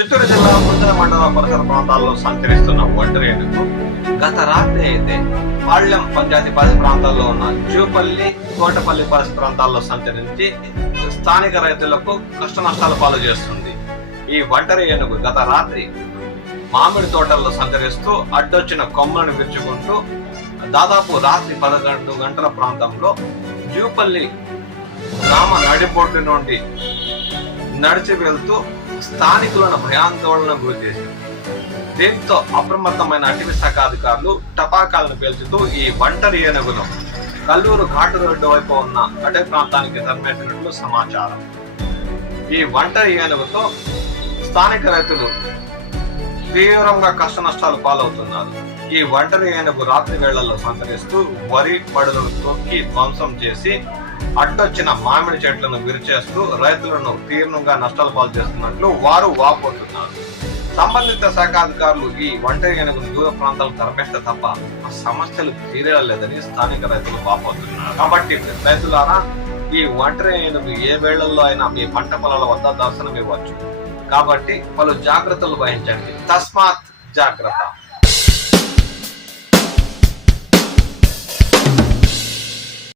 చిత్తూరు జిల్లా ముద్ర మండల పరిసర ప్రాంతాల్లో సంచరిస్తున్న ఒంటరి ఏనుగు గత రాత్రి అయితే పాళ్యం పంచాయతీ పరిసర ప్రాంతాల్లో ఉన్న జూపల్లి తోటపల్లి పరిసర ప్రాంతాల్లో సంచరించి స్థానిక రైతులకు కష్ట నష్టాలు పాలు చేస్తుంది. ఈ ఒంటరి ఏనుగు గత రాత్రి మామిడి తోటల్లో సంచరిస్తూ అడ్డొచ్చిన కొమ్మలను విరుచుకుంటూ దాదాపు రాత్రి పదకొండు గంటల ప్రాంతంలో జూపల్లి గ్రామ నడిపోటు నుండి నడిచి వెళ్తూ స్థానికులను భయాందోళన గురి చేసింది. దీంతో అప్రమత్తమైన అటవీ శాఖ అధికారులు టపాకాలను పేల్చుతూ ఈ ఒంటరి ఏనుగును కల్లూరు ఘాటు రోడ్డు వైపు ఉన్న అటవీ ప్రాంతానికి తరిమేసినట్లు సమాచారం. ఈ ఒంటరి ఏనుగుతో స్థానిక రైతులు తీవ్రంగా కష్ట నష్టాలు పాలవుతున్నారు. ఈ ఒంటరి ఏనుగు రాత్రి వేళల్లో సంతరిస్తూ వరి పడులను తొక్కి ధ్వంసం చేసి అడ్డొచ్చిన మామిడి చెట్లను విరిచేస్తూ రైతులను తీవ్రంగా నష్టాలు పాలు చేస్తున్నట్లు వారు వాపోతున్నారు. సంబంధిత శాఖ అధికారులు ఈ ఒంటరి ఏనుగును దూర ప్రాంతాలకు తరపేస్తే తప్ప ఆ సమస్యలు తీరలేదని స్థానిక రైతులు వాపోతున్నారు. కాబట్టి రైతులారా ఈ ఒంటరి ఏనుగు ఏ వేళల్లో అయినా మీ పంట పొలాల వద్ద దర్శనం ఇవ్వచ్చు కాబట్టి పలు జాగ్రత్తలు వహించండి. తస్మాత్ జాగ్రత్త.